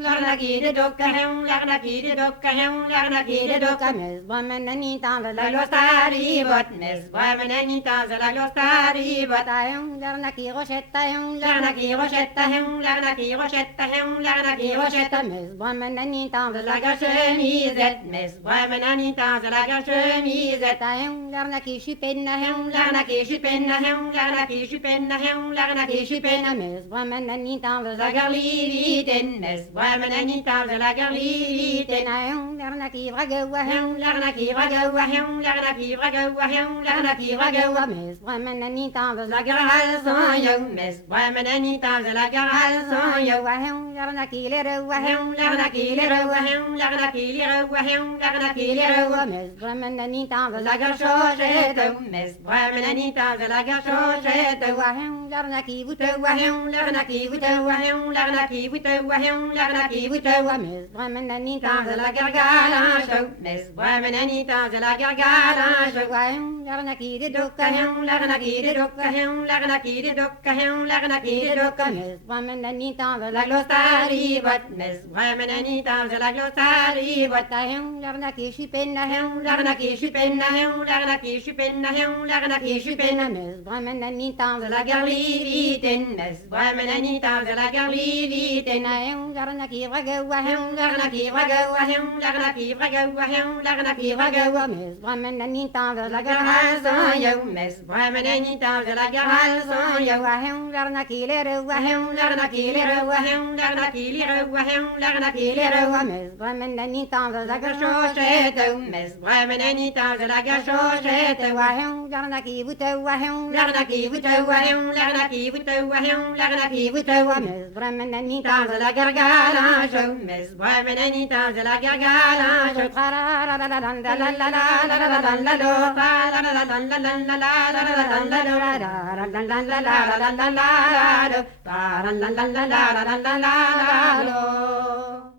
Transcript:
Larnaki de Docahum, Larnaki de Docahum, Larnaki de Docames, woman and eat on the Lagostari, but Miss Woman and eat on the Lagostari, but I am Larnaki Rochetta, Larnaki Rochetta, Larnaki Rochetta, Larnaki Rochetta, Miss Woman and eat on the Lagachemise, that Miss Woman and eat on the Lagachemise, that I am Larnaki Shipena, Larnaki Shipena, Larnaki Shipena, Larnaki Shipena, Miss Woman and eat on the Zagarliten, Miss Woman and eat on the Lagarliten, I am Larnaki Ragawa, Larnaki Ragawa, Larnaki Ragawa, Larnaki Ragawa, Miss Woman and eat on the Lagarhals on you, Miss Woman and eat on the Lagarhals on you, Larnaki little Wahem, Larnaki little Wahem, Larnaki little Wahem, Larnaki little Wahem, Miss Woman and eat on the Lagarshoshet, Miss Woman and eat on the Lagarshoshet, Wahem, Larnaki Wuto Wahem, Larnaki Wuto Wahem, Larnaki Wuto Wahem, Larnaki Wuto Wahem, Miss Woman and eat on the Lagargala show, Miss Woman and eat on the Lagargala show, Wahem, Larnaki de Dokahem, Larnaki de Dokahem, Larnaki de Dokahem, Larnaki de Dokahem, Miss Woman and eat on the Laglostari, but Miss Woman and eat on the Laglostari, but I am Larnaki Shipena him, Larnaki Shipena him, Larnaki Shipena him, Larnaki Shipena, Miss Woman and eat on the Lagarlitin, Miss Woman and eat on the Lagarlitin, I am Larnaki Ragawa him, Larnaki Ragawa him, Larnaki Ragawa him, Larnaki Ragawa, Miss Woman and eat on the Lagarhals on you, Miss Woman and eat on the Lagarhals on you, I am Larnaki little Wahem, Larnaki little Wahem, Larnaki little Wahem, Larnaki little Wahem, Miss Woman and eat on the Lagarshoshet, Miss Woman and eat on the Lagarshoshet, Wahem, Larnaki Wuto Wahem, Larnaki Wuto Wahem, Larnaki Wuto Wahem, Larnaki Wuto Wahem, Miss Woman and eat on the Lagargala show, Miss Woman and eat on the Lagargala show, la la la la